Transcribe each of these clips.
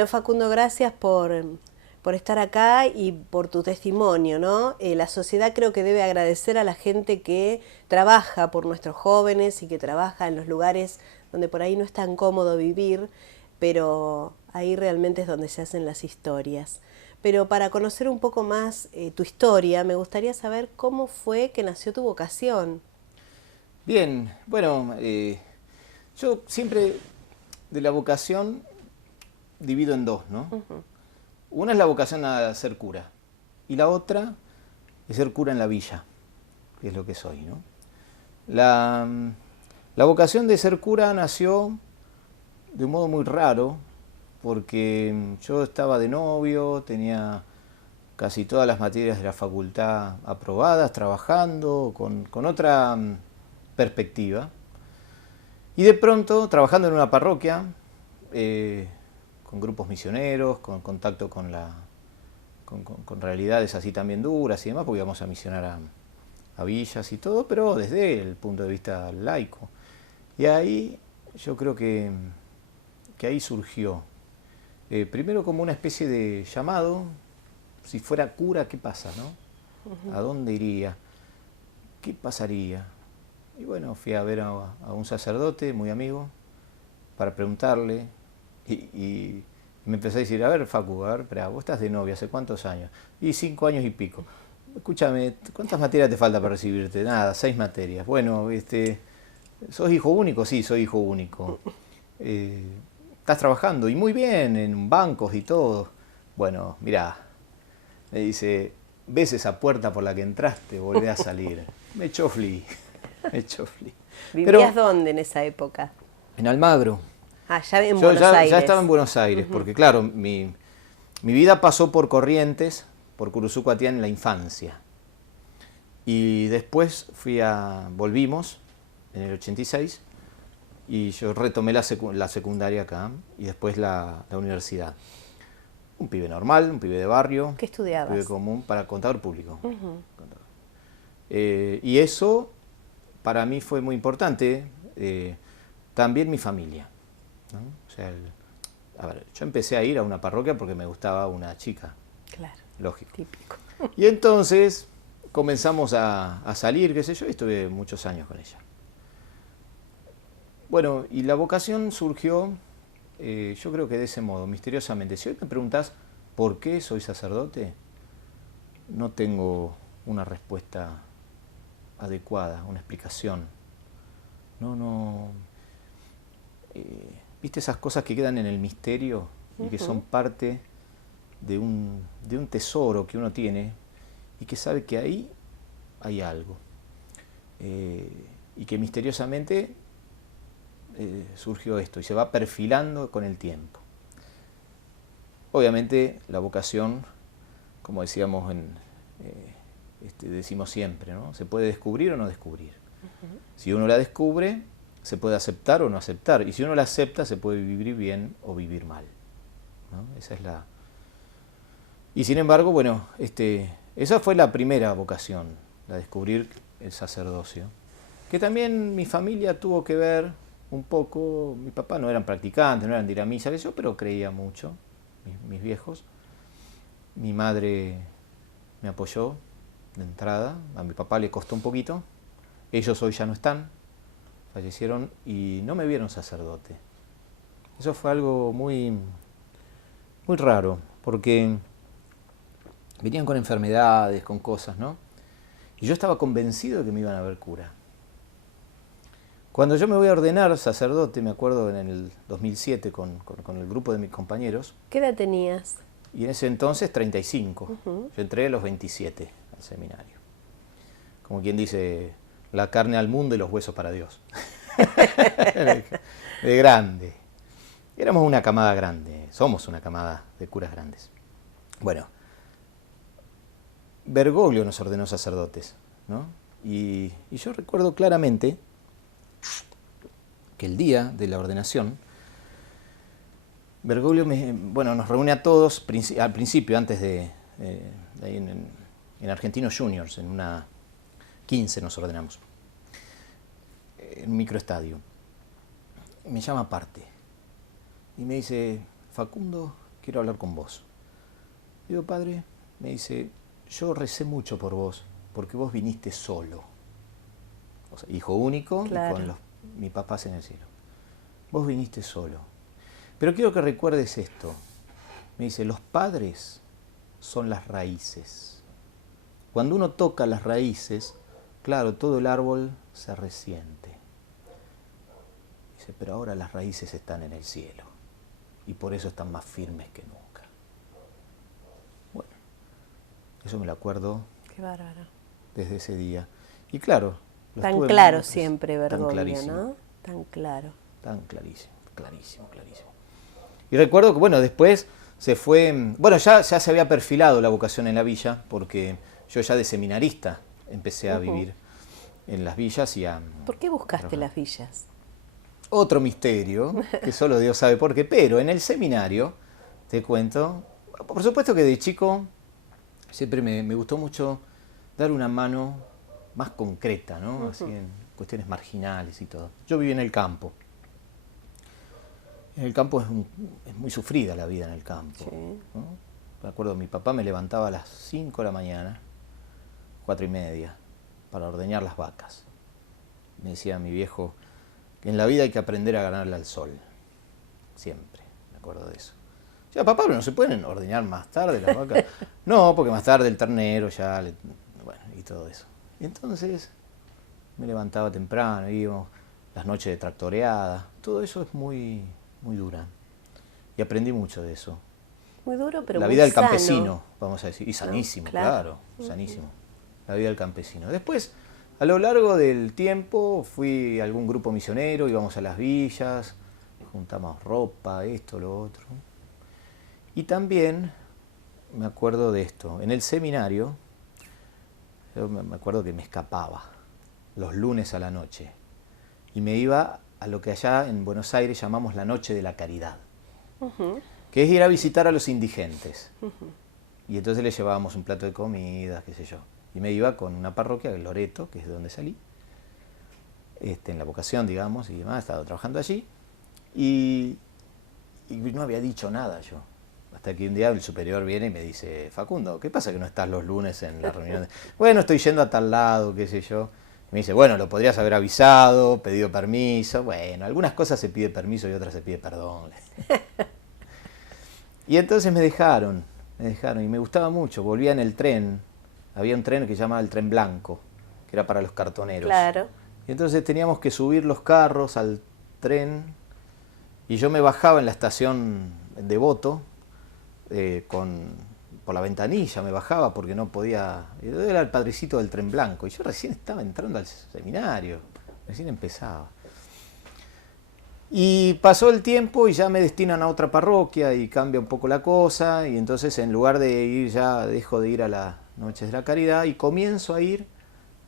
Bueno, Facundo, gracias por estar acá y por tu testimonio, ¿no? La sociedad creo que debe agradecer a la gente que trabaja por nuestros jóvenes y que trabaja en los lugares donde por ahí no es tan cómodo vivir, pero ahí realmente es donde se hacen las historias. Pero para conocer un poco más tu historia, me gustaría saber cómo fue que nació tu vocación. Bien, bueno, yo siempre de la vocación divido en dos, ¿no? Una es la vocación a ser cura y la otra es ser cura en la villa, que es lo que soy, ¿no? La, la vocación de ser cura nació de un modo muy raro porque yo estaba de novio, tenía casi todas las materias de la facultad aprobadas, trabajando con otra perspectiva. Y de pronto, trabajando en una parroquia, con grupos misioneros, con contacto con realidades así también duras y demás, porque íbamos a misionar a villas y todo, pero desde el punto de vista laico. Y ahí yo creo que ahí surgió, primero como una especie de llamado, si fuera cura, ¿qué pasa, no? ¿A dónde iría? ¿Qué pasaría? Y bueno, fui a ver a un sacerdote muy amigo para preguntarle y me empezó a decir, a ver Facu, a ver, espera, vos estás de novia, ¿hace cuántos años? Y 5 años y pico. Escúchame, ¿cuántas materias te falta para recibirte? Nada, 6 materias. Bueno, ¿sos hijo único? Sí, soy hijo único. Eh, ¿Estás trabajando? Y muy bien, en bancos y todo. Bueno, mirá, me dice, ¿ves esa puerta por la que entraste? Volvé a salir. Me echó fli, me echó fli. ¿Vivías Pero dónde en esa época? en Almagro. Ah, ya en Yo Buenos ya estaba en Aires. Buenos Aires, porque claro, mi vida pasó por Corrientes, por Curuzucuatián en la infancia. Y después volvimos en el 86 y yo retomé la secundaria acá y después la universidad. Un pibe normal, un pibe de barrio, ¿Qué un pibe estudiabas? común para contador público. Y eso para mí fue muy importante, también mi familia, ¿no? O sea, a ver, yo empecé a ir a una parroquia porque me gustaba una chica, Claro, lógico. típico. Y entonces comenzamos a salir, qué sé yo, y estuve muchos años con ella. Bueno, y la vocación surgió, yo creo que de ese modo, misteriosamente. Si hoy me preguntás por qué soy sacerdote, no tengo una respuesta adecuada, una explicación. No, no. ¿Viste esas cosas que quedan en el misterio y que son parte de un tesoro que uno tiene y que sabe que ahí hay algo? Y que misteriosamente surgió esto y se va perfilando con el tiempo. Obviamente la vocación, como decíamos decimos siempre, ¿no? Se puede descubrir o no descubrir. Si uno la descubre, se puede aceptar o no aceptar. Y si uno la acepta, se puede vivir bien o vivir mal, ¿no? Esa es la... Y sin embargo, bueno, esa fue la primera vocación, la de descubrir el sacerdocio. Que también mi familia tuvo que ver un poco. Mi papá no eran practicantes, no eran de ir a misa, pero creía mucho, mis viejos. Mi madre me apoyó de entrada, a mi papá le costó un poquito. Ellos hoy ya no están, fallecieron y no me vieron sacerdote. Eso fue algo muy, muy raro, porque venían con enfermedades, con cosas, ¿no? Y yo estaba convencido de que me iban a ver cura. Cuando yo me voy a ordenar sacerdote, me acuerdo en el 2007 con el grupo de mis compañeros, ¿Qué edad tenías? y en ese entonces 35. Yo entré a los 27 al seminario. Como quien dice, la carne al mundo y los huesos para Dios. De grande. Éramos una camada grande, somos una camada de curas grandes. Bueno, Bergoglio nos ordenó sacerdotes, ¿no? Y yo recuerdo claramente que el día de la ordenación, Bergoglio nos reúne a todos al principio, antes de ahí en Argentinos Juniors, en una 15 nos ordenamos, en un microestadio. Me llama aparte y me dice, Facundo, quiero hablar con vos. Digo, padre, me dice, yo recé mucho por vos, porque vos viniste solo. O sea, hijo único, Claro. y con mis papás en el cielo. Vos viniste solo. Pero quiero que recuerdes esto. Me dice, los padres son las raíces. Cuando uno toca las raíces, claro, todo el árbol se resiente. Dice, pero ahora las raíces están en el cielo y por eso están más firmes que nunca. Bueno, eso me lo acuerdo. Qué bárbaro. Desde ese día. Y claro, tan claro siempre Bergoglio, ¿no? Tan claro. Tan clarísimo, clarísimo, clarísimo. Y recuerdo que, bueno, después se fue, bueno, ya se había perfilado la vocación en la villa, porque yo ya de seminarista empecé a vivir en las villas y a... ¿Por qué buscaste las villas? Otro misterio, que solo Dios sabe por qué, pero en el seminario, te cuento, por supuesto que de chico siempre me gustó mucho dar una mano más concreta, ¿no? Así en cuestiones marginales y todo. Yo viví en el campo. En el campo es muy sufrida la vida en el campo, Sí. ¿no? Me acuerdo, mi papá me levantaba a las 5 de la mañana, 4:30, para ordeñar las vacas. Me decía mi viejo que en la vida hay que aprender a ganarle al sol. Siempre, me acuerdo de eso. Ya, papá, pero no se pueden ordeñar más tarde las vacas. No, porque más tarde el ternero ya, bueno, y todo eso. Y entonces me levantaba temprano, íbamos las noches de tractoreada. Todo eso es muy, muy dura. Y aprendí mucho de eso. Muy duro, pero la muy vida del sano. campesino, vamos a decir. Y sanísimo, claro, sanísimo. La vida del campesino. Después, a lo largo del tiempo, fui a algún grupo misionero, íbamos a las villas, juntamos ropa, esto, lo otro. Y también me acuerdo de esto. En el seminario, yo me acuerdo que me escapaba los lunes a la noche y me iba a lo que allá en Buenos Aires llamamos la Noche de la Caridad, que es ir a visitar a los indigentes. Y entonces les llevábamos un plato de comida, qué sé yo. Y me iba con una parroquia, Loreto, que es de donde salí, en la vocación, digamos, y demás, estaba trabajando allí. Y no había dicho nada yo. Hasta que un día el superior viene y me dice, Facundo, ¿qué pasa que no estás los lunes en la reunión? Bueno, estoy yendo a tal lado, qué sé yo. Y me dice, bueno, lo podrías haber avisado, pedido permiso. Bueno, algunas cosas se pide permiso y otras se pide perdón. Y entonces me dejaron y me gustaba mucho. Volvía en el tren, había un tren que se llamaba el tren blanco, que era para los cartoneros. Claro. Y entonces teníamos que subir los carros al tren y yo me bajaba en la estación de Devoto, por la ventanilla me bajaba porque no podía, era el padrecito del tren blanco y yo recién estaba entrando al seminario, recién empezaba. Y pasó el tiempo y ya me destinan a otra parroquia y cambia un poco la cosa y entonces en lugar de ir ya dejo de ir a las Noches de la Caridad y comienzo a ir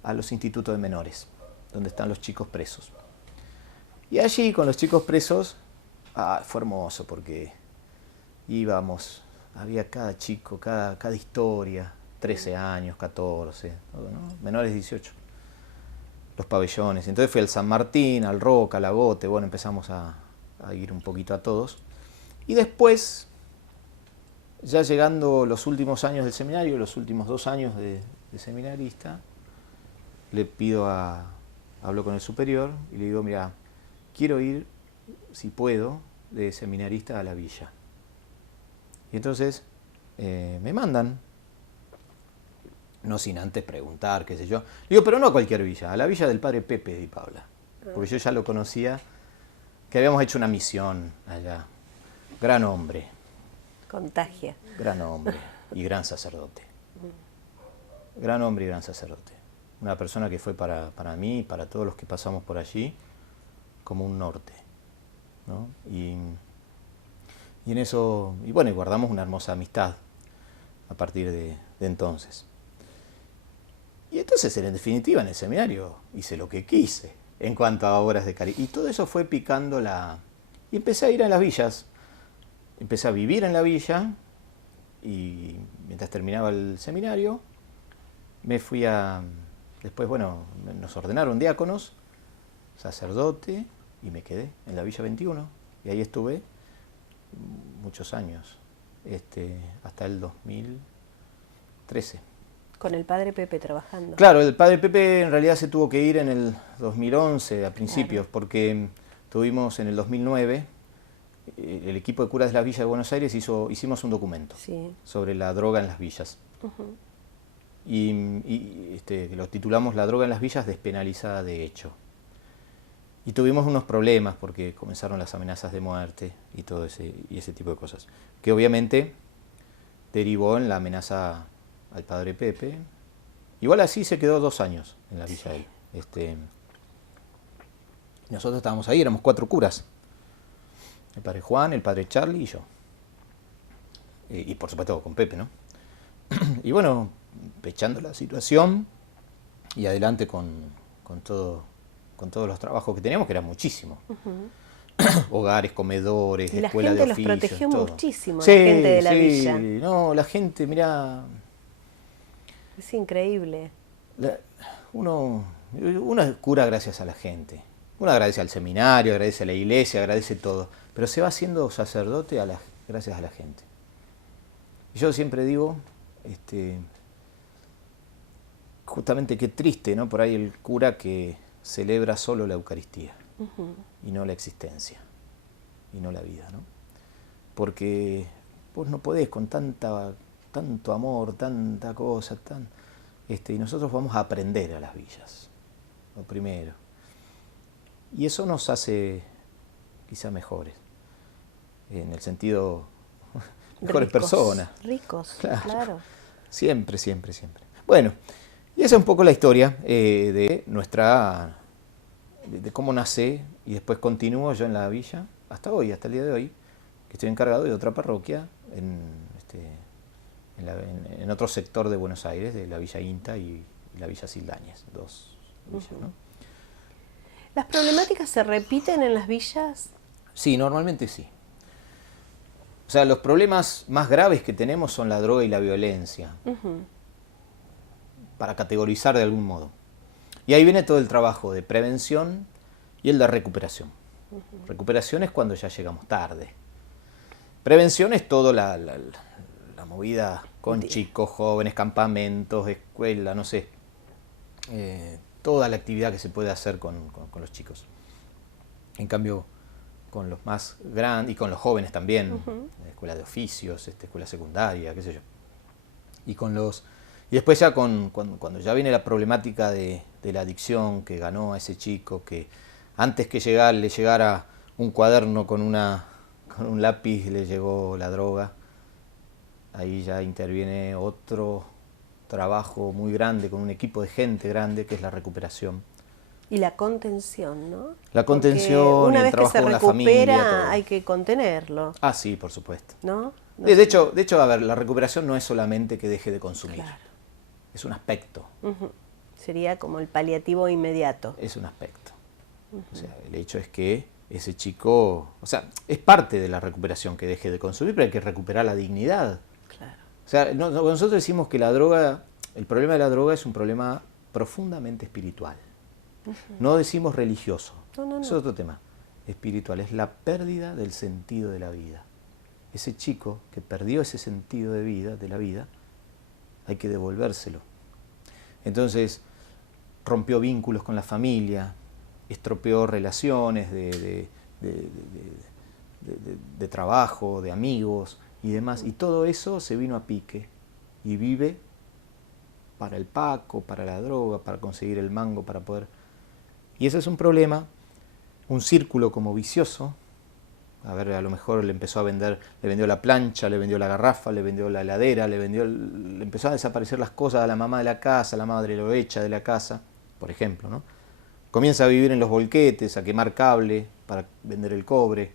a los institutos de menores, donde están los chicos presos. Y allí con los chicos presos, fue hermoso porque íbamos, había cada chico, cada historia, 13 años, 14, ¿no? Menores de 18. Los pabellones. Entonces fui al San Martín, al Roca, al Agote, bueno, empezamos a ir un poquito a todos. Y después, ya llegando los últimos años del seminario, los últimos 2 años de seminarista, le pido hablo con el superior y le digo, mira, quiero ir, si puedo, de seminarista a la villa. Y entonces me mandan, no sin antes preguntar, qué sé yo. Digo, pero no a cualquier villa, a la villa del padre Pepe Di Paula, porque yo ya lo conocía, que habíamos hecho una misión allá. Gran hombre. Contagia. Gran hombre y gran sacerdote. Gran hombre y gran sacerdote. Una persona que fue para mí y para todos los que pasamos por allí como un norte, ¿no? Y en eso, y bueno, y guardamos una hermosa amistad a partir de entonces. Y entonces, en definitiva, en el seminario hice lo que quise en cuanto a obras de caridad. Y todo eso fue picando y empecé a ir a las villas. Empecé a vivir en la villa y mientras terminaba el seminario me fui después, bueno, nos ordenaron diáconos, sacerdote, y me quedé en la Villa 21. Y ahí estuve muchos años. hasta el 2013. Con el padre Pepe trabajando. Claro, el padre Pepe en realidad se tuvo que ir en el 2011, a principios, Claro. porque tuvimos en el 2009, el equipo de curas de las villas de Buenos Aires hicimos un documento Sí. sobre la droga en las villas. Lo titulamos La droga en las villas despenalizada de hecho. Y tuvimos unos problemas porque comenzaron las amenazas de muerte y todo ese tipo de cosas. Que obviamente derivó en la amenaza al padre Pepe. Igual así se quedó 2 años en la villa él. Nosotros estábamos ahí, éramos 4 curas. El padre Juan, el padre Charlie y yo. Y por supuesto con Pepe, ¿no? Y bueno, pechando la situación y adelante con todos los trabajos que teníamos, que era muchísimo. Hogares, comedores, Y la escuela de gente los oficios, protegió todo. muchísimo, Sí, la gente de la sí, villa. no, la gente, mirá, Es increíble. uno es cura gracias a la gente. Uno agradece al seminario, agradece a la iglesia, agradece todo. Pero se va haciendo sacerdote gracias a la gente. Y yo siempre digo, justamente qué triste, ¿no? Por ahí el cura que celebra solo la Eucaristía y no la existencia y no la vida, ¿no? Porque vos no podés con tanto amor, tanta cosa, y nosotros vamos a aprender a las villas, lo primero. Y eso nos hace quizá mejores, en el sentido, mejores personas. Ricos, Claro. claro. Siempre, siempre, siempre. Bueno, y esa es un poco la historia de cómo nací y después continúo yo en la villa, hasta hoy, hasta el día de hoy, que estoy encargado de otra parroquia en otro sector de Buenos Aires, de la Villa INTA y la Villa Sildañez, 2 villas, ¿no? ¿Las problemáticas se repiten en las villas? Sí, normalmente sí. O sea, los problemas más graves que tenemos son la droga y la violencia, para categorizar de algún modo. Y ahí viene todo el trabajo de prevención y el de recuperación. Recuperación es cuando ya llegamos tarde. Prevención es toda la movida con chicos, jóvenes, campamentos, escuela, no sé. Toda la actividad que se puede hacer con los chicos. En cambio, con los más grandes y con los jóvenes también, escuela de oficios, escuela secundaria, qué sé yo. Y después ya cuando ya viene la problemática de la adicción que ganó a ese chico, que antes que le llegara un cuaderno con un lápiz le llegó la droga, ahí ya interviene otro trabajo muy grande, con un equipo de gente grande, que es la recuperación. Y la contención, ¿no? La contención, porque una el vez que trabajo se con la familia, todo. recupera hay que contenerlo. Ah, sí, por supuesto. ¿No? De hecho, a ver, la recuperación no es solamente que deje de consumir. Claro. Es un aspecto. Sería como el paliativo inmediato. Es un aspecto. O sea, el hecho es que ese chico, o sea, es parte de la recuperación que deje de consumir, pero hay que recuperar la dignidad. Claro. O sea, nosotros decimos que la droga, el problema de la droga es un problema profundamente espiritual. No decimos religioso. No. Es otro tema. Espiritual. Es la pérdida del sentido de la vida. Ese chico que perdió ese sentido de la vida, hay que devolvérselo. Entonces, rompió vínculos con la familia, estropeó relaciones de trabajo, de amigos y demás. Y todo eso se vino a pique y vive para el paco, para la droga, para conseguir el mango, para poder... Y ese es un problema, un círculo como vicioso. A ver, a lo mejor le empezó a vender, le vendió la plancha, le vendió la garrafa, le vendió la heladera, le empezó a desaparecer las cosas a la mamá de la casa, a la madre lo echa de la casa, por ejemplo, ¿no? Comienza a vivir en los volquetes, a quemar cable para vender el cobre,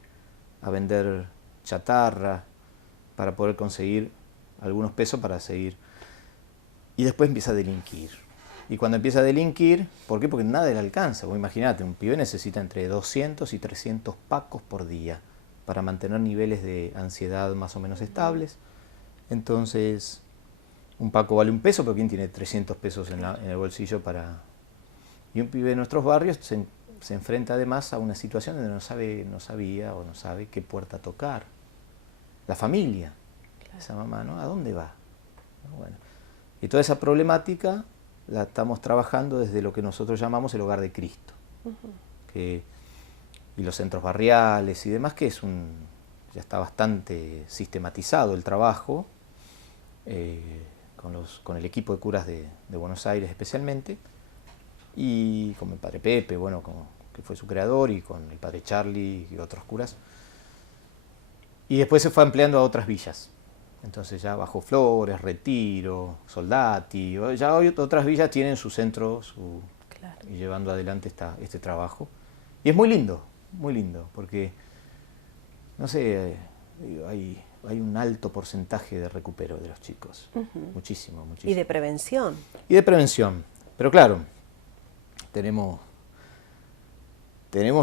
a vender chatarra, para poder conseguir algunos pesos para seguir. Y después empieza a delinquir. Y cuando empieza a delinquir, ¿por qué? Porque nada le alcanza. Vos imaginate, un pibe necesita entre 200 y 300 pacos por día para mantener niveles de ansiedad más o menos estables. Entonces, un paco vale $1, pero ¿quién tiene 300 pesos en el bolsillo para...? Y un pibe de nuestros barrios se enfrenta además a una situación donde no sabe qué puerta tocar. La familia. esa mamá, ¿no? ¿A dónde va? Bueno, y toda esa problemática la estamos trabajando desde lo que nosotros llamamos el hogar de Cristo. Y los centros barriales y demás, que ya está bastante sistematizado el trabajo, con el equipo de curas de Buenos Aires especialmente, y con el padre Pepe, bueno, que fue su creador, y con el padre Charlie y otros curas. Y después se fue ampliando a otras villas. Entonces ya Bajo Flores, Retiro, Soldati, ya otras villas tienen su centro claro, y llevando adelante este trabajo. Y es muy lindo, porque, no sé, hay un alto porcentaje de recupero de los chicos. Muchísimo. Y de prevención. Pero claro, tenemos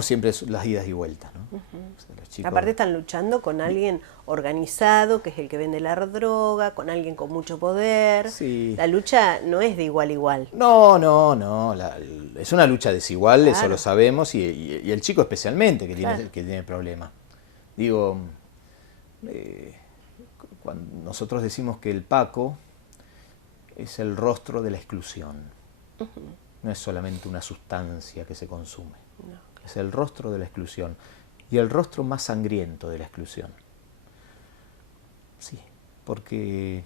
siempre las idas y vueltas, ¿no? O sea, los chicos... Aparte están luchando con alguien organizado, que es el que vende la droga, con alguien con mucho poder. Sí. La lucha no es de igual a igual. No. Es una lucha desigual, claro. Eso lo sabemos, y el chico especialmente, que tiene problemas. Digo, cuando nosotros decimos que el Paco es el rostro de la exclusión. No es solamente una sustancia que se consume. No. Es el rostro de la exclusión, y el rostro más sangriento de la exclusión. Sí, porque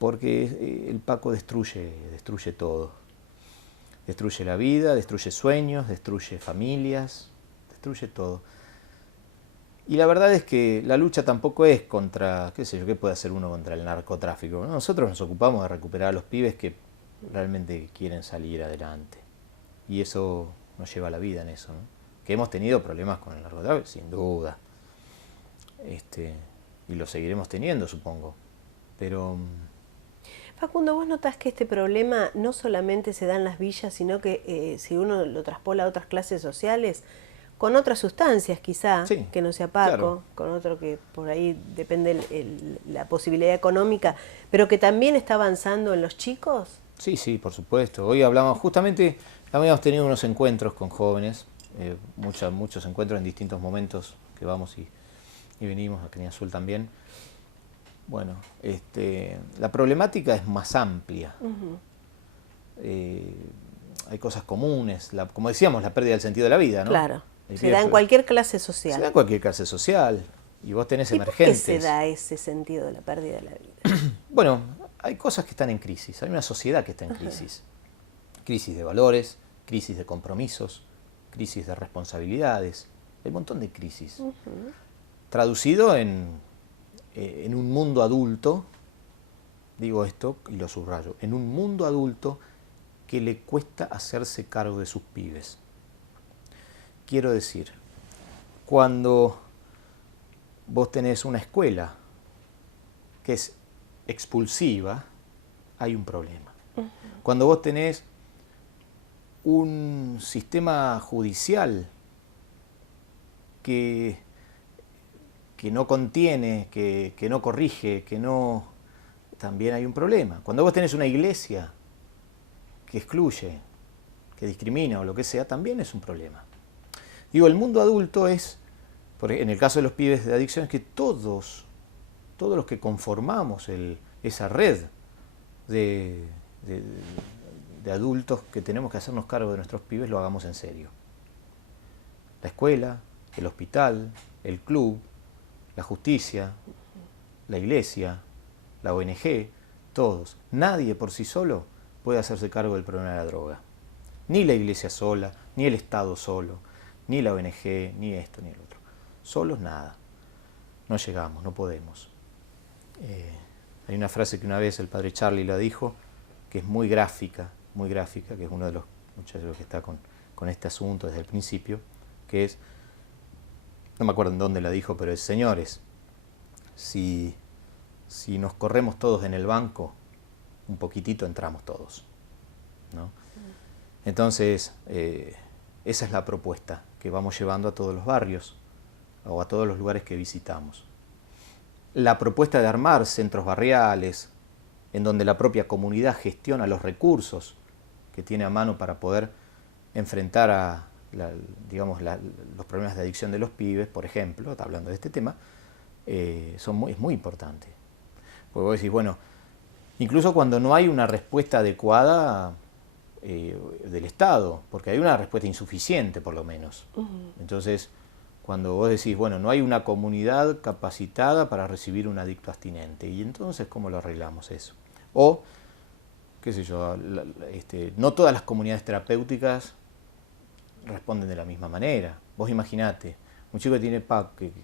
el Paco destruye todo. Destruye la vida, destruye sueños, destruye familias, destruye todo. Y la verdad es que la lucha tampoco es contra, qué sé yo, qué puede hacer uno contra el narcotráfico. Nosotros nos ocupamos de recuperar a los pibes que realmente quieren salir adelante. Y eso nos lleva a la vida en eso, ¿no? Que hemos tenido problemas con el narcotráfico, sin duda. Y lo seguiremos teniendo, supongo. Pero... Facundo, ¿vos notás que este problema no solamente se da en las villas, sino que si uno lo traspola a otras clases sociales, con otras sustancias quizá, sí, que no sea Paco, claro, con otro que por ahí depende la posibilidad económica, pero que también está avanzando en los chicos? Sí, por supuesto. Hoy habíamos tenido unos encuentros con jóvenes, muchos encuentros en distintos momentos que vamos y venimos, a Caña Azul también. Bueno, la problemática es más amplia. Hay cosas comunes, como decíamos, la pérdida del sentido de la vida, ¿no? Claro, se da en cualquier clase social. Se da en cualquier clase social, y vos tenés emergentes. ¿Por qué se da ese sentido de la pérdida de la vida? Bueno, hay cosas que están en crisis, hay una sociedad que está en crisis. Crisis de valores, crisis de compromisos, crisis de responsabilidades, hay un montón de crisis. Traducido en un mundo adulto, digo esto y lo subrayo, en un mundo adulto que le cuesta hacerse cargo de sus pibes. Quiero decir, cuando vos tenés una escuela que es expulsiva, hay un problema. Cuando vos tenés un sistema judicial que no contiene, que no corrige, también hay un problema. Cuando vos tenés una iglesia que excluye, que discrimina o lo que sea, también es un problema. Digo, el mundo adulto es, en el caso de los pibes de adicción, es que todos los que conformamos esa red de adultos que tenemos que hacernos cargo de nuestros pibes, lo hagamos en serio. La escuela, el hospital, el club, la justicia, la iglesia, la ONG, todos. Nadie por sí solo puede hacerse cargo del problema de la droga. Ni la iglesia sola, ni el Estado solo, ni la ONG, ni esto, ni el otro. Solos nada. No llegamos, no podemos. Hay una frase que una vez el padre Charlie la dijo, que es muy gráfica, que es uno de los muchachos que está con este asunto desde el principio, que es, no me acuerdo en dónde la dijo, pero es: señores, si nos corremos todos en el banco, un poquitito entramos todos, ¿no? Entonces, esa es la propuesta que vamos llevando a todos los barrios o a todos los lugares que visitamos. La propuesta de armar centros barriales, en donde la propia comunidad gestiona los recursos que tiene a mano para poder enfrentar los problemas de adicción de los pibes, por ejemplo, está hablando de este tema, es muy importante. Porque vos decís, bueno, incluso cuando no hay una respuesta adecuada del Estado, porque hay una respuesta insuficiente por lo menos. Entonces, cuando vos decís, bueno, no hay una comunidad capacitada para recibir un adicto abstinente, y entonces, ¿cómo lo arreglamos eso? O, qué sé yo, no todas las comunidades terapéuticas responden de la misma manera. Vos imaginate, un chico que tiene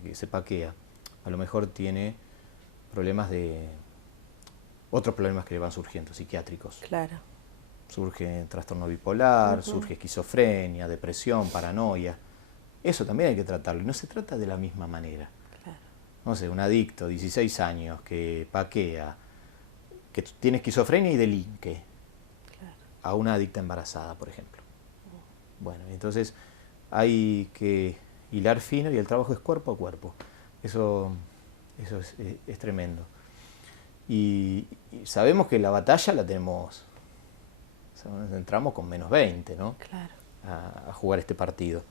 que se paquea, a lo mejor tiene otros problemas que le van surgiendo, psiquiátricos. Claro. Surge trastorno bipolar, surge esquizofrenia, depresión, paranoia. Eso también hay que tratarlo, y no se trata de la misma manera. Claro. No sé, un adicto, 16 años, que paquea, que tiene esquizofrenia y delinque, Claro. a una adicta embarazada, por ejemplo. Bueno, entonces hay que hilar fino y el trabajo es cuerpo a cuerpo. Eso es tremendo. Y sabemos que la batalla la tenemos, entramos con menos 20, ¿no? Claro. A jugar este partido.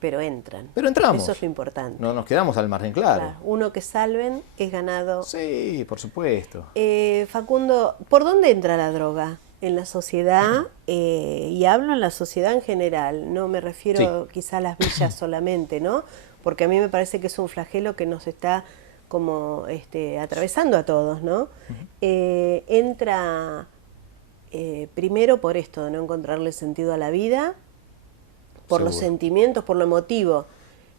Pero entran. Pero entramos. Eso es lo importante. No nos quedamos al margen, claro. Uno que salven es ganado. Sí, por supuesto. Facundo, ¿por dónde entra la droga en la sociedad? Y hablo en la sociedad en general, no me refiero quizá a las villas solamente, ¿no? Porque a mí me parece que es un flagelo que nos está como atravesando a todos, ¿no? Entra primero por esto de no encontrarle sentido a la vida, por los sentimientos, por lo emotivo.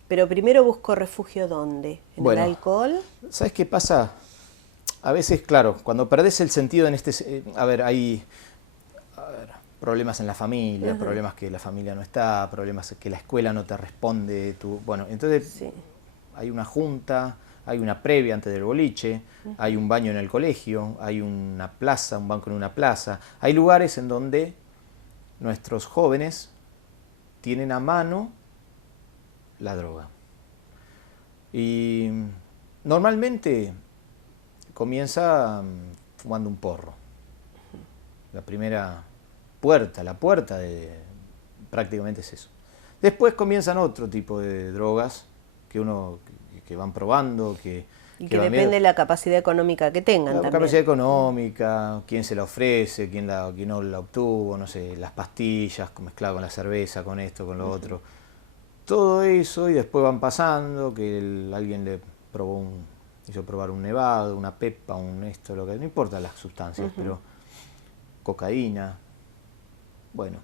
Pero primero busco refugio, ¿dónde? ¿En el alcohol? ¿Sabes qué pasa? A veces, claro, cuando perdés el sentido en hay problemas en la familia, problemas que la familia no está, problemas que la escuela no te responde. Bueno, entonces hay una junta, hay una previa antes del boliche, hay un baño en el colegio, hay una plaza, un banco en una plaza. Hay lugares en donde nuestros jóvenes tienen a mano la droga. Y normalmente comienza fumando un porro. La primera puerta, prácticamente es eso. Después comienzan otro tipo de drogas que van probando, que depende de la capacidad económica que tengan también. La capacidad económica, quién se la ofrece, quién no la obtuvo, no sé, las pastillas mezcladas con la cerveza, con esto, con lo otro. Todo eso, y después van pasando, que alguien le hizo probar un nevado, una pepa, no importa las sustancias, pero cocaína, bueno.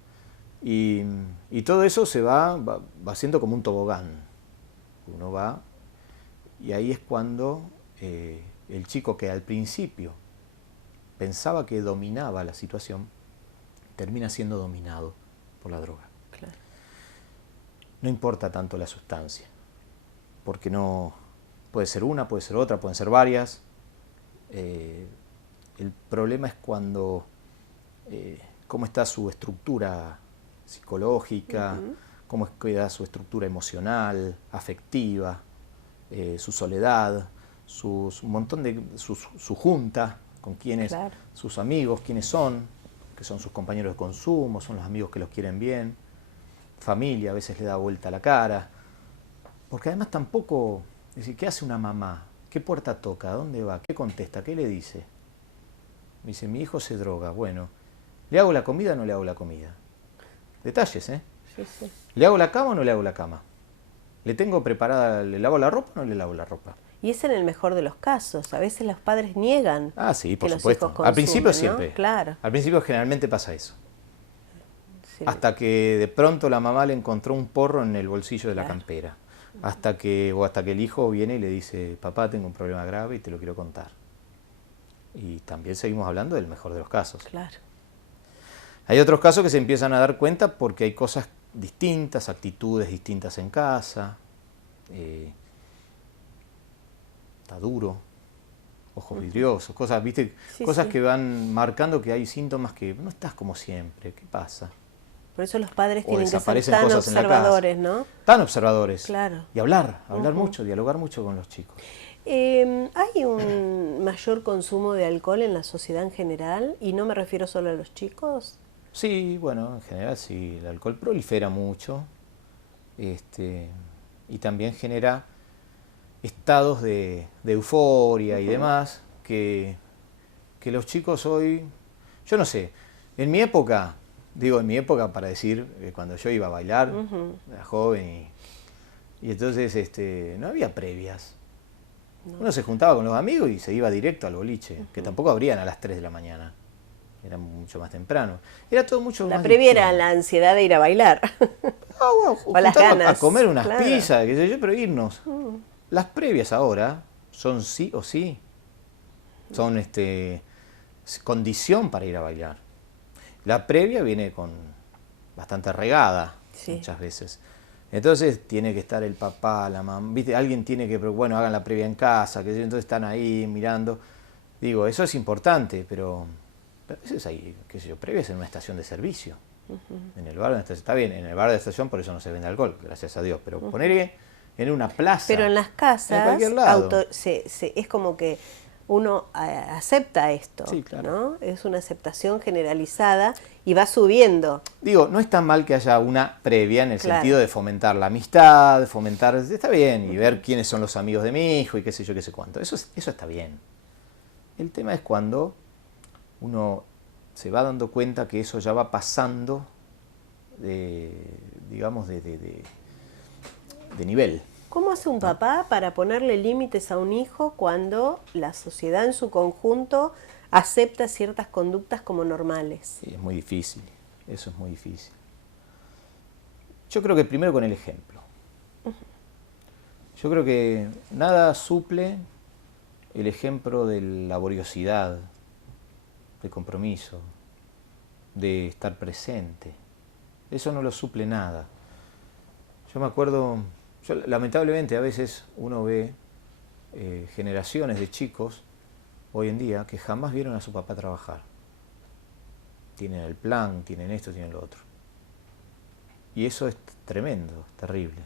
Y todo eso se va haciendo como un tobogán. Uno va, y ahí es cuando el chico que al principio pensaba que dominaba la situación, termina siendo dominado por la droga. Claro. No importa tanto la sustancia, porque no puede ser una, puede ser otra, pueden ser varias. El problema es cuando cómo está su estructura psicológica, cómo queda su estructura emocional, afectiva, su soledad, un montón de su junta, con quienes, sus amigos, quiénes son, que son sus compañeros de consumo, son los amigos que los quieren bien, familia, a veces le da vuelta la cara, porque además tampoco, es decir, ¿qué hace una mamá? ¿Qué puerta toca? ¿A dónde va? ¿Qué contesta? ¿Qué le dice? Me dice, mi hijo se droga. Bueno, ¿le hago la comida o no le hago la comida? Detalles, ¿eh? Sí. ¿Le hago la cama o no le hago la cama? ¿Le tengo preparada, le lavo la ropa o no le lavo la ropa? Y es en el mejor de los casos. A veces los padres niegan sí, por que supuesto. Los hijos consumen, al principio ¿no? siempre. Claro. Al principio generalmente pasa eso. Sí. Hasta que de pronto la mamá le encontró un porro en el bolsillo de la campera. Hasta que el hijo viene y le dice, papá, tengo un problema grave y te lo quiero contar. Y también seguimos hablando del mejor de los casos. Claro. Hay otros casos que se empiezan a dar cuenta porque hay cosas distintas, actitudes distintas en casa. Está duro, ojos vidriosos, cosas, ¿viste? Cosas que van marcando que hay síntomas que no estás como siempre. ¿Qué pasa? Por eso los padres tienen que ser desaparecen tan cosas en la observadores, casa. ¿no? Tan observadores. Claro. Y hablar mucho, dialogar mucho con los chicos. ¿Hay un mayor consumo de alcohol en la sociedad en general? Y no me refiero solo a los chicos. Sí, bueno, en general sí, el alcohol prolifera mucho y también genera estados de euforia y demás que los chicos hoy, yo no sé, en mi época, digo en mi época para decir, cuando yo iba a bailar, era joven y entonces no había previas. Uno se juntaba con los amigos y se iba directo al boliche, que tampoco abrían a las 3 de la mañana. Era mucho más temprano. Era todo mucho más... La previa era la ansiedad de ir a bailar. Bueno, o las ganas. A comer unas claro. pizzas, qué sé yo, pero irnos. Las previas ahora son sí o sí. Son condición para ir a bailar. La previa viene con bastante regada, muchas veces. Entonces tiene que estar el papá, la mamá, ¿viste? Alguien tiene que, bueno, hagan la previa en casa, que entonces están ahí mirando. Digo, eso es importante, pero a veces hay, qué sé yo, previas en una estación de servicio. En el bar de estación, está bien, en el bar de estación por eso no se vende alcohol, gracias a Dios, pero poner en una plaza. Pero en las casas en cualquier lado. Es como que uno acepta esto, sí, claro. ¿no? Es una aceptación generalizada y va subiendo. Digo, no es tan mal que haya una previa en el sentido de fomentar la amistad, fomentar, está bien, y ver quiénes son los amigos de mi hijo y qué sé yo, qué sé cuánto. Eso está bien. El tema es cuando uno se va dando cuenta que eso ya va pasando digamos, de nivel. ¿Cómo hace un papá para ponerle límites a un hijo cuando la sociedad en su conjunto acepta ciertas conductas como normales? Sí, es muy difícil, eso es muy difícil. Yo creo que primero con el ejemplo. Yo creo que nada suple el ejemplo de laboriosidad, de compromiso, de estar presente. Eso no lo suple nada. Yo me acuerdo, lamentablemente a veces uno ve generaciones de chicos hoy en día que jamás vieron a su papá trabajar. Tienen el plan, tienen esto, tienen lo otro. Y eso es tremendo, terrible.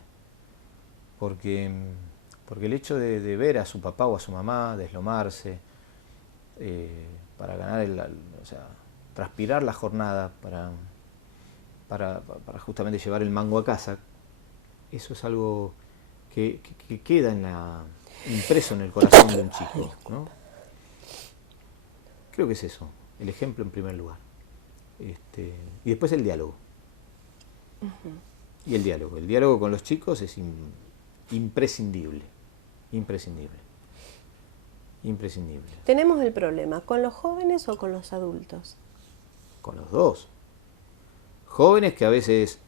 Porque el hecho de ver a su papá o a su mamá deslomarse para ganar, o sea, transpirar la jornada, para justamente llevar el mango a casa, eso es algo que queda impreso en el corazón de un chico, ¿no? Creo que es eso, el ejemplo en primer lugar. Y después el diálogo. Y el diálogo con los chicos es imprescindible. ¿Tenemos el problema con los jóvenes o con los adultos? Con los dos. Jóvenes que a veces,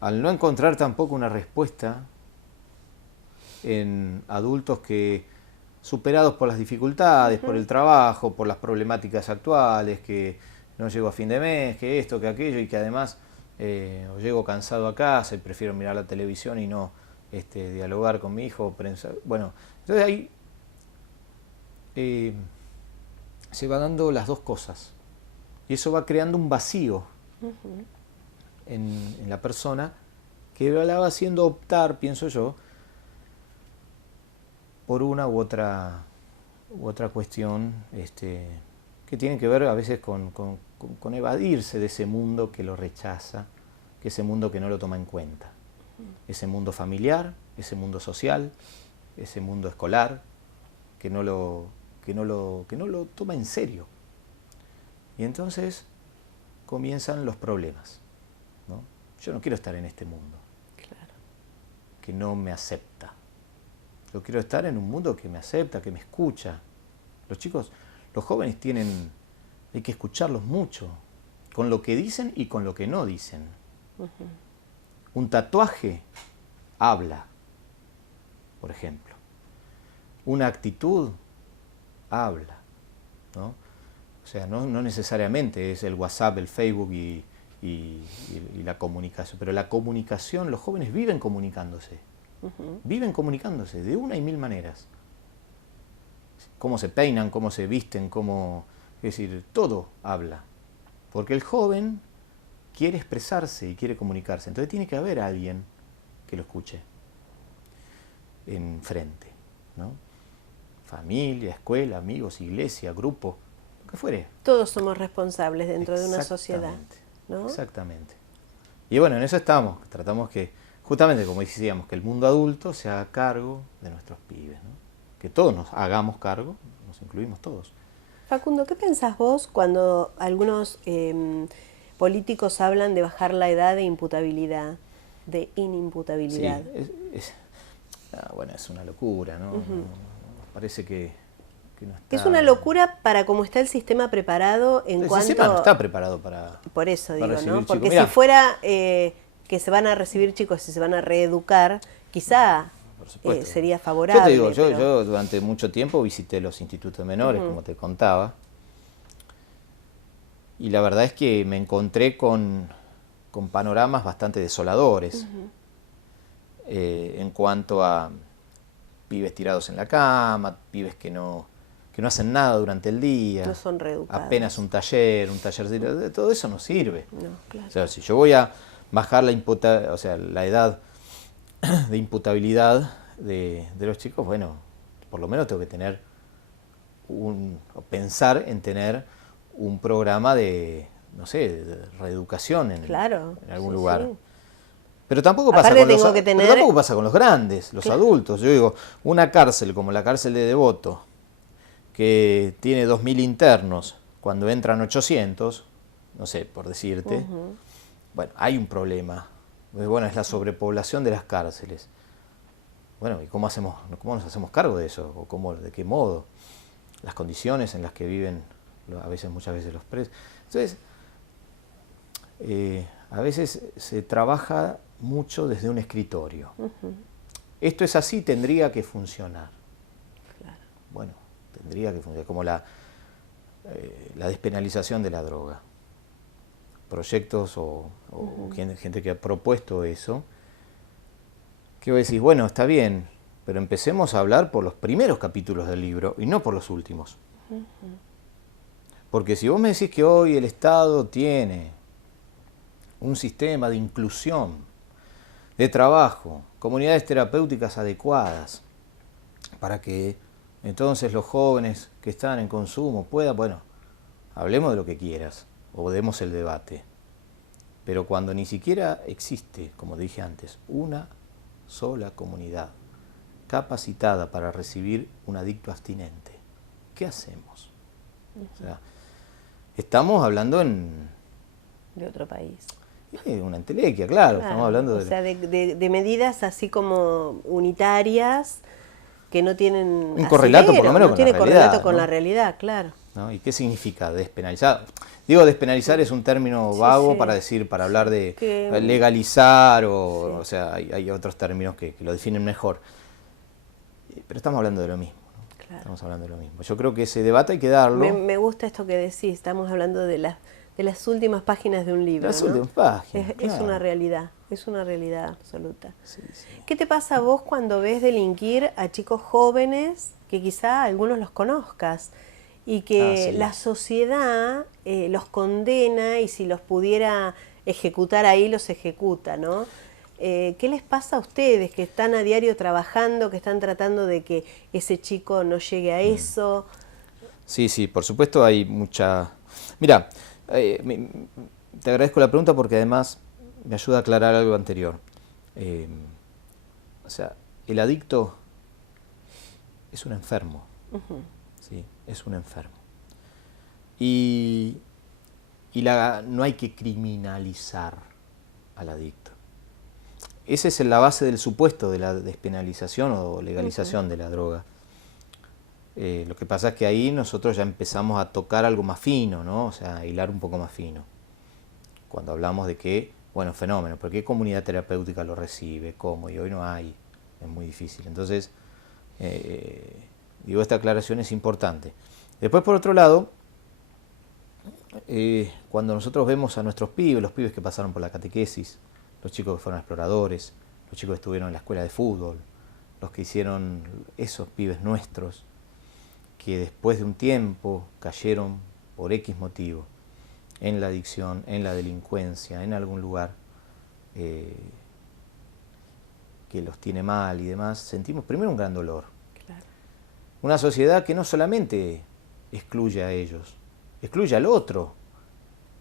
al no encontrar tampoco una respuesta en adultos que, superados por las dificultades, por el trabajo, por las problemáticas actuales, que no llego a fin de mes, que esto, que aquello, y que además o llego cansado a casa y prefiero mirar la televisión y no dialogar con mi hijo, bueno, entonces ahí se va dando las dos cosas y eso va creando un vacío en la persona que la va haciendo optar, pienso yo, por una u otra cuestión que tiene que ver a veces con evadirse de ese mundo que lo rechaza, que ese mundo que no lo toma en cuenta. Ese mundo familiar, ese mundo social, ese mundo escolar, que no lo toma en serio. Y entonces comienzan los problemas, ¿no? Yo no quiero estar en este mundo, que no me acepta. Yo quiero estar en un mundo que me acepta, que me escucha. Los jóvenes hay que escucharlos mucho, con lo que dicen y con lo que no dicen. Un tatuaje habla, por ejemplo. Una actitud habla, ¿no? O sea, no necesariamente es el WhatsApp, el Facebook y la comunicación, pero la comunicación, los jóvenes viven comunicándose. Viven comunicándose de una y mil maneras. Cómo se peinan, cómo se visten, es decir, todo habla. Porque el joven quiere expresarse y quiere comunicarse. Entonces tiene que haber alguien que lo escuche enfrente, ¿no? Familia, escuela, amigos, iglesia, grupo, lo que fuere. Todos somos responsables dentro de una sociedad, ¿no? Exactamente. Y bueno, en eso estamos. Tratamos que justamente como decíamos, que el mundo adulto se haga cargo de nuestros pibes, ¿no? Que todos nos hagamos cargo, nos incluimos todos. Facundo, ¿qué pensás vos cuando algunos políticos hablan de bajar la edad de imputabilidad, de inimputabilidad? Sí, bueno, es una locura, ¿no? Parece que no está... Es una locura para cómo está el sistema preparado en cuanto... El sistema no está preparado para... Por eso digo, ¿no? chicos. Porque Mirá, si fuera que se van a recibir chicos y se van a reeducar, quizá sería favorable. Yo te digo, pero... yo durante mucho tiempo visité los institutos de menores, como te contaba, y la verdad es que me encontré con panoramas bastante desoladores en cuanto a pibes tirados en la cama, pibes que no hacen nada durante el día, no son reeducados. Apenas un taller de todo eso no sirve. No, claro. O sea, si yo voy a bajar la edad de imputabilidad de los chicos, bueno, por lo menos tengo que tener pensar en tener un programa de, no sé, de reeducación en algún lugar. Sí. Pero tampoco pasa con los grandes, los adultos. Yo digo, una cárcel como la cárcel de Devoto, que tiene 2.000 internos, cuando entran 800, no sé, por decirte, bueno, hay un problema. Bueno, es la sobrepoblación de las cárceles. Bueno, ¿y cómo nos hacemos cargo de eso? ¿O de qué modo? Las condiciones en las que viven muchas veces los presos. Entonces, a veces se trabaja mucho desde un escritorio. Esto es así, tendría que funcionar. Claro. Bueno, tendría que funcionar, como la despenalización de la droga. Proyectos o gente que ha propuesto eso, que vos decís, bueno, está bien, pero empecemos a hablar por los primeros capítulos del libro y no por los últimos. Porque si vos me decís que hoy el Estado tiene un sistema de inclusión, de trabajo, comunidades terapéuticas adecuadas, para que entonces los jóvenes que están en consumo puedan, bueno, hablemos de lo que quieras, o demos el debate. Pero cuando ni siquiera existe, como dije antes, una sola comunidad capacitada para recibir un adicto abstinente, ¿qué hacemos? O sea, estamos hablando de otro país. Una entelequia, claro, estamos hablando de medidas así como unitarias que no tienen un correlato por lo menos con la realidad, claro. ¿No? ¿Y qué significa despenalizar? Digo, despenalizar es un término vago para hablar de legalizar o sea, hay otros términos que lo definen mejor. Pero estamos hablando de lo mismo, ¿no? Claro. Estamos hablando de lo mismo. Yo creo que ese debate hay que darlo. Me gusta esto que decís, estamos hablando de las últimas páginas de un libro. Las últimas páginas. Es una realidad absoluta. Sí. ¿Qué te pasa a vos cuando ves delinquir a chicos jóvenes que quizá algunos los conozcas y que la sociedad los condena y si los pudiera ejecutar ahí los ejecuta, ¿no? ¿Qué les pasa a ustedes que están a diario trabajando, que están tratando de que ese chico no llegue a eso? Sí, por supuesto hay mucha... Mira, te agradezco la pregunta porque además me ayuda a aclarar algo anterior. O sea, el adicto es un enfermo. ¿Sí? Es un enfermo. Y no hay que criminalizar al adicto. Esa es la base del supuesto de la despenalización o legalización de la droga. Lo que pasa es que ahí nosotros ya empezamos a tocar algo más fino, ¿no? O sea, a hilar un poco más fino. Cuando hablamos de qué, bueno, fenómeno, ¿por qué comunidad terapéutica lo recibe? ¿Cómo? Y hoy no hay, es muy difícil. Entonces, digo, esta aclaración es importante. Después, por otro lado, cuando nosotros vemos a nuestros pibes, los pibes que pasaron por la catequesis, los chicos que fueron exploradores, los chicos que estuvieron en la escuela de fútbol, los que hicieron esos pibes nuestros, que después de un tiempo cayeron por X motivo en la adicción, en la delincuencia, en algún lugar que los tiene mal y demás, sentimos primero un gran dolor. Claro. Una sociedad que no solamente excluye a ellos, excluye al otro,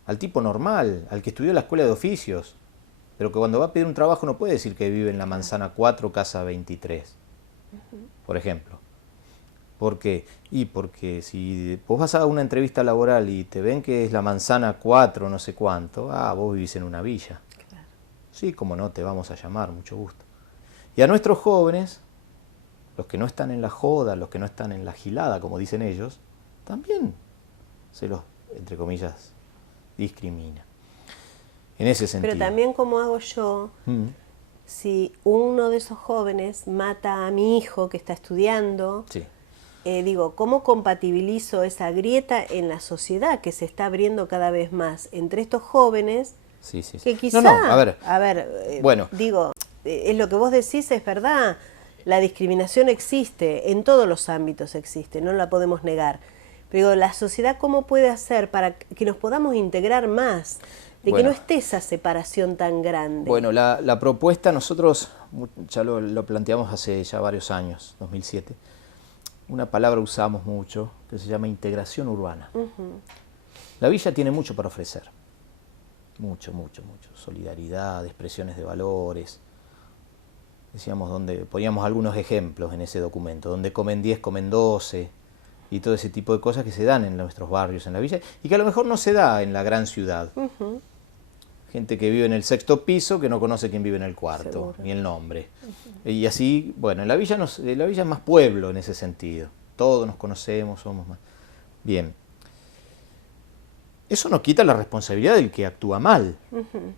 al tipo normal, al que estudió la escuela de oficios, pero que cuando va a pedir un trabajo no puede decir que vive en la manzana 4, casa 23, por ejemplo. ¿Por qué? Y porque si vos vas a una entrevista laboral y te ven que es la manzana 4, no sé cuánto, vos vivís en una villa. Claro. Sí, como no, te vamos a llamar, mucho gusto. Y a nuestros jóvenes, los que no están en la joda, los que no están en la gilada, como dicen ellos, también se los, entre comillas, discrimina. En ese sentido. Pero también como hago yo, si uno de esos jóvenes mata a mi hijo que está estudiando, Sí. Digo, ¿cómo compatibilizo esa grieta en la sociedad que se está abriendo cada vez más entre estos jóvenes Sí, sí, sí. que quizá, No, a ver, bueno. Digo, es lo que vos decís, es verdad, la discriminación existe, en todos los ámbitos existe, no la podemos negar. Pero digo, la sociedad, ¿cómo puede hacer para que nos podamos integrar más? De que no esté esa separación tan grande. Bueno, la propuesta nosotros ya lo planteamos hace ya varios años, 2007. Una palabra usamos mucho que se llama integración urbana. La villa tiene mucho para ofrecer. Mucho, mucho, mucho. Solidaridad, expresiones de valores. Decíamos poníamos algunos ejemplos en ese documento, donde comen 10, comen 12, y todo ese tipo de cosas que se dan en nuestros barrios, en la villa, y que a lo mejor no se da en la gran ciudad. Gente que vive en el 6º piso que no conoce quién vive en el 4º, Seguro. ni el nombre. Y así, bueno, en la villa es más pueblo en ese sentido. Todos nos conocemos, somos más. Bien. Eso no quita la responsabilidad del que actúa mal,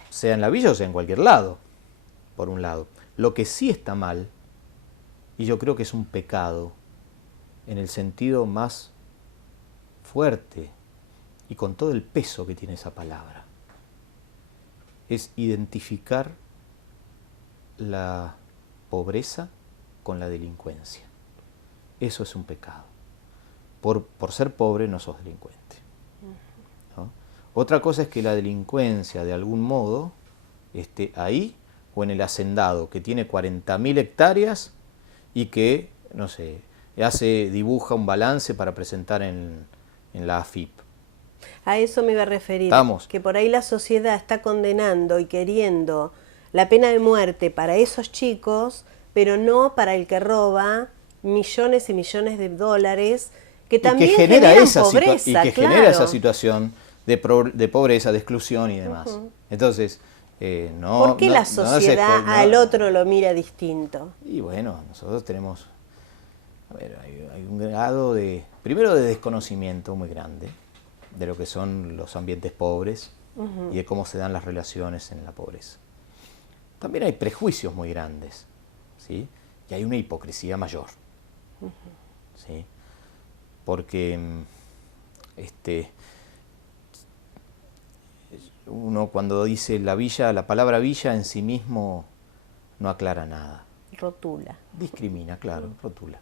sea en la villa o sea en cualquier lado, por un lado. Lo que sí está mal, y yo creo que es un pecado, en el sentido más fuerte y con todo el peso que tiene esa palabra, es identificar la pobreza con la delincuencia. Eso es un pecado. Por ser pobre no sos delincuente, ¿no? Otra cosa es que la delincuencia de algún modo esté ahí o en el hacendado que tiene 40.000 hectáreas y que, no sé, dibuja un balance para presentar en la AFIP. A eso me iba a referir, Estamos. que por ahí la sociedad está condenando y queriendo la pena de muerte para esos chicos, pero no para el que roba millones y millones de dólares, que también generan pobreza, genera esa situación de pobreza, de exclusión y demás. Entonces, no... ¿Por qué la sociedad al otro lo mira distinto? Y bueno, nosotros tenemos... A ver, hay un grado primero de desconocimiento muy grande de lo que son los ambientes pobres y de cómo se dan las relaciones en la pobreza. También hay prejuicios muy grandes, ¿sí? Y hay una hipocresía mayor, ¿sí? Porque uno cuando dice la villa, la palabra villa en sí mismo no aclara nada. Rotula. Discrimina, claro, rotula.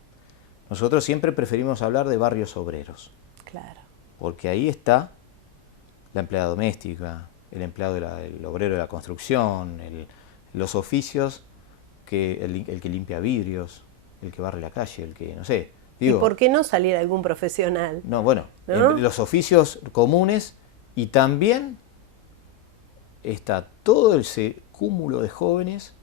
Nosotros siempre preferimos hablar de barrios obreros. Claro. Porque ahí está la empleada doméstica, el empleado, el obrero de la construcción, los oficios, el que limpia vidrios, el que barre la calle, el que, no sé. Digo, ¿y por qué no salir algún profesional? No, bueno, ¿no? Los oficios comunes, y también está todo ese cúmulo de jóvenes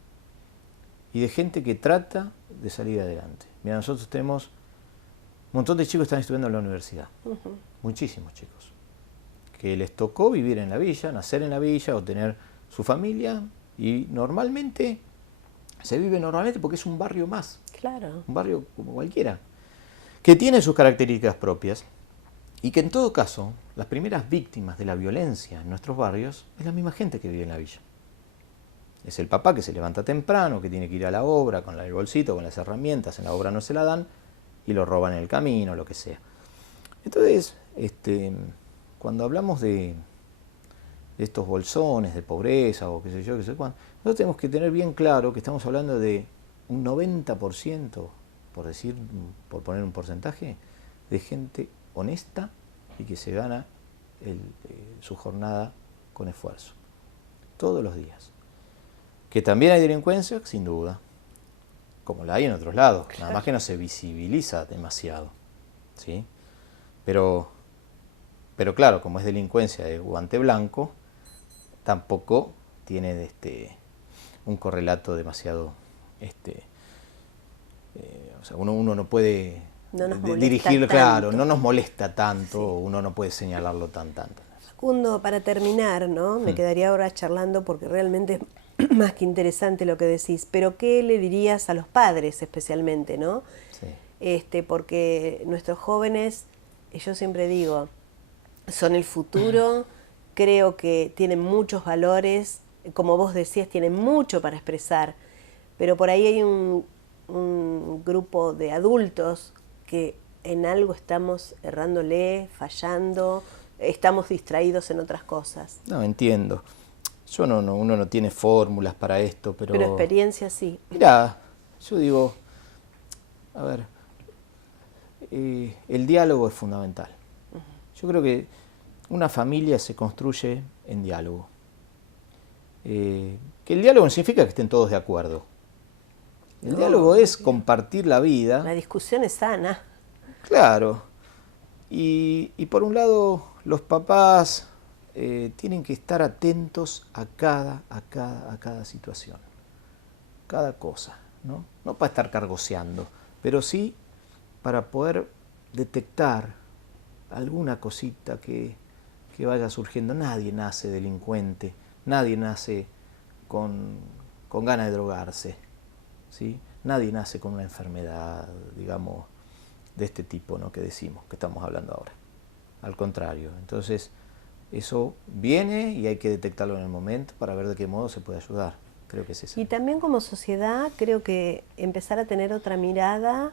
y de gente que trata de salir adelante. Mira, nosotros tenemos un montón de chicos que están estudiando en la universidad. Muchísimos chicos. Que les tocó vivir en la villa, nacer en la villa o tener su familia, y normalmente se vive porque es un barrio más. Claro. Un barrio como cualquiera. Que tiene sus características propias y que en todo caso las primeras víctimas de la violencia en nuestros barrios es la misma gente que vive en la villa. Es el papá que se levanta temprano, que tiene que ir a la obra con el bolsito, con las herramientas, en la obra no se la dan y lo roban en el camino, lo que sea. Entonces, cuando hablamos de estos bolsones de pobreza o qué sé yo, qué sé cuándo, nosotros tenemos que tener bien claro que estamos hablando de un 90%, por poner un porcentaje, de gente honesta y que se gana su jornada con esfuerzo, todos los días. Que también hay delincuencia, sin duda, como la hay en otros lados, claro. Nada más que no se visibiliza demasiado, ¿sí? Pero claro, como es delincuencia de guante blanco, tampoco tiene un correlato demasiado, o sea, uno no puede No nos molesta dirigirlo, tanto. claro, no nos molesta tanto, Sí. uno no puede señalarlo tanto. Facundo, para terminar, ¿no? Me quedaría ahora charlando porque realmente es más que interesante lo que decís, pero ¿qué le dirías a los padres especialmente, ¿no? Sí. Porque nuestros jóvenes, yo siempre digo, son el futuro, creo que tienen muchos valores, como vos decías, tienen mucho para expresar, pero por ahí hay un grupo de adultos que en algo estamos errándole, fallando, estamos distraídos en otras cosas. No, entiendo. Uno no tiene fórmulas para esto, Pero pero experiencia sí. mirá, yo digo, a ver, el diálogo es fundamental. Yo creo que una familia se construye en diálogo. Que el diálogo no significa que estén todos de acuerdo. El diálogo es compartir la vida. La discusión es sana. Claro. Y por un lado, los papás tienen que estar atentos a cada situación, cada cosa, ¿no? No para estar cargoseando, pero sí para poder detectar alguna cosita que vaya surgiendo. Nadie nace delincuente, nadie nace con ganas de drogarse, ¿sí? Nadie nace con una enfermedad, digamos, de este tipo, ¿no? Que decimos, que estamos hablando ahora. Al contrario, entonces eso viene y hay que detectarlo en el momento para ver de qué modo se puede ayudar. Creo que es eso. Y también como sociedad creo que empezar a tener otra mirada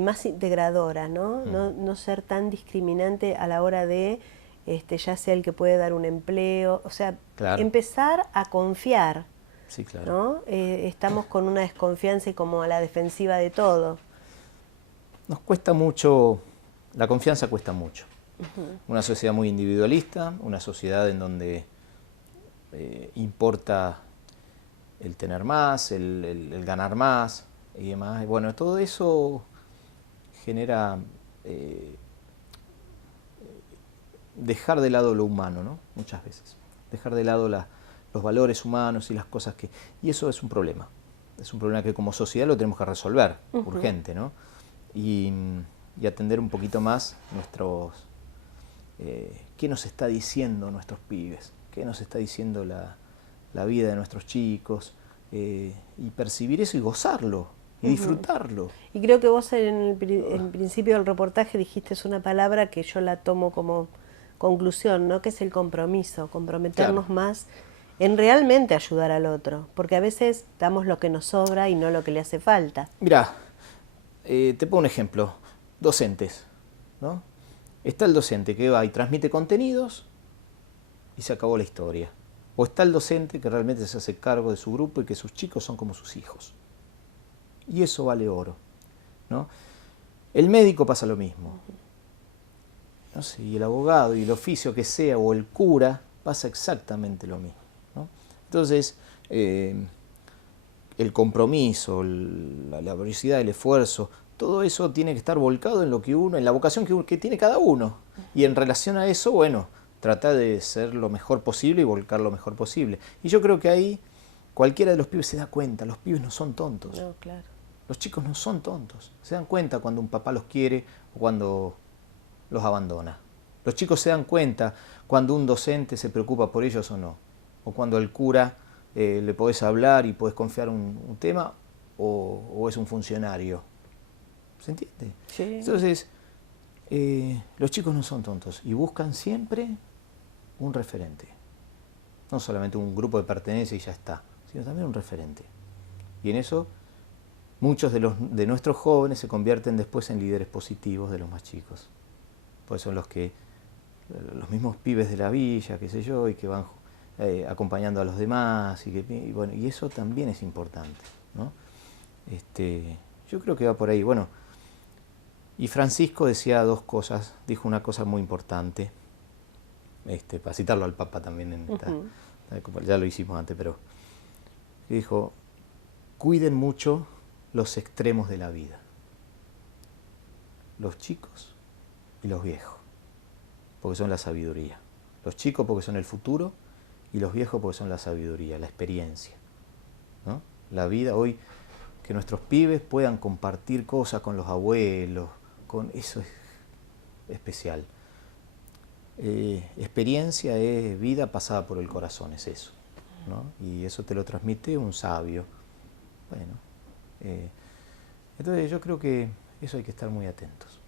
más integradora, ¿no? No ser tan discriminante a la hora de ya sea el que puede dar un empleo, o sea, Claro. empezar a confiar, Sí, claro. ¿no? Estamos con una desconfianza y como a la defensiva de todo. Nos cuesta mucho, la confianza cuesta mucho. Una sociedad muy individualista, una sociedad en donde importa el tener más, el ganar más y demás. Y bueno, todo eso genera dejar de lado lo humano, ¿no? Muchas veces. Dejar de lado los valores humanos y las cosas que... Y eso es un problema. Es un problema que como sociedad lo tenemos que resolver, urgente, ¿no? Y atender un poquito más nuestros... ¿qué nos está diciendo nuestros pibes? ¿Qué nos está diciendo la vida de nuestros chicos? Y percibir eso y gozarlo, y disfrutarlo. Y creo que vos en principio del reportaje dijiste una palabra que yo la tomo como conclusión, ¿no? Que es el compromiso, comprometernos más en realmente ayudar al otro, porque a veces damos lo que nos sobra y no lo que le hace falta. Mirá, te pongo un ejemplo, docentes, ¿no? Está el docente que va y transmite contenidos y se acabó la historia. O está el docente que realmente se hace cargo de su grupo y que sus chicos son como sus hijos. Y eso vale oro, ¿no? El médico pasa lo mismo. No sé, y el abogado y el oficio que sea, o el cura, pasa exactamente lo mismo, ¿no? Entonces, el compromiso, la laboriosidad, el esfuerzo, todo eso tiene que estar volcado en lo que uno, en la vocación que tiene cada uno. Y en relación a eso, bueno, trata de ser lo mejor posible y volcar lo mejor posible. Y yo creo que ahí cualquiera de los pibes se da cuenta, los pibes no son tontos. No, claro. Los chicos no son tontos. Se dan cuenta cuando un papá los quiere o cuando los abandona. Los chicos se dan cuenta cuando un docente se preocupa por ellos o no. O cuando el cura le podés hablar y podés confiar un tema o es un funcionario. ¿Se entiende? Sí. Entonces, los chicos no son tontos y buscan siempre un referente. No solamente un grupo de pertenencia y ya está, sino también un referente. Y en eso muchos de nuestros jóvenes se convierten después en líderes positivos de los más chicos. Pues son los mismos pibes de la villa, qué sé yo, y que van acompañando a los demás, y bueno, y eso también es importante, ¿no? Yo creo que va por ahí. Bueno, y Francisco decía dos cosas, dijo una cosa muy importante, para citarlo al Papa también, ya lo hicimos antes, pero dijo, cuiden mucho los extremos de la vida, los chicos y los viejos, porque son la sabiduría. Los chicos porque son el futuro y los viejos porque son la sabiduría, la experiencia. ¿no? La vida hoy, que nuestros pibes puedan compartir cosas con los abuelos, eso es especial. Experiencia es vida pasada por el corazón, es eso, ¿no? Y eso te lo transmite un sabio. Bueno, entonces yo creo que eso hay que estar muy atentos.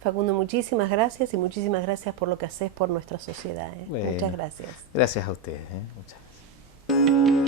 Facundo, muchísimas gracias y muchísimas gracias por lo que haces por nuestra sociedad. Bueno, muchas gracias. Gracias a ustedes. Muchas gracias.